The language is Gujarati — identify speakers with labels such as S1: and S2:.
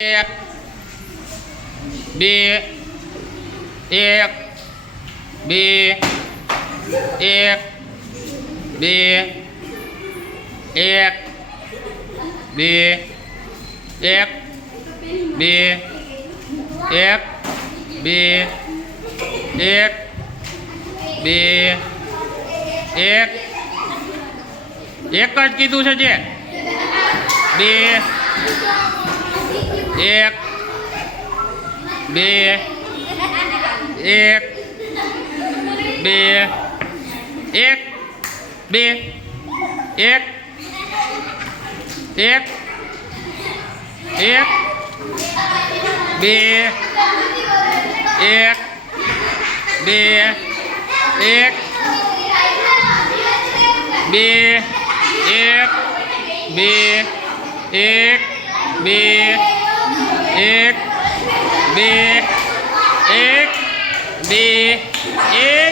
S1: બે એક બે એક બે એક બે એક બે એક બે એક બે એક એક જ કીધું છે જે. બે. એક, બે એક બે એક બે, એક એક એક, બે એક બે એક બે એક બે એક, બે એક બે એક બે એક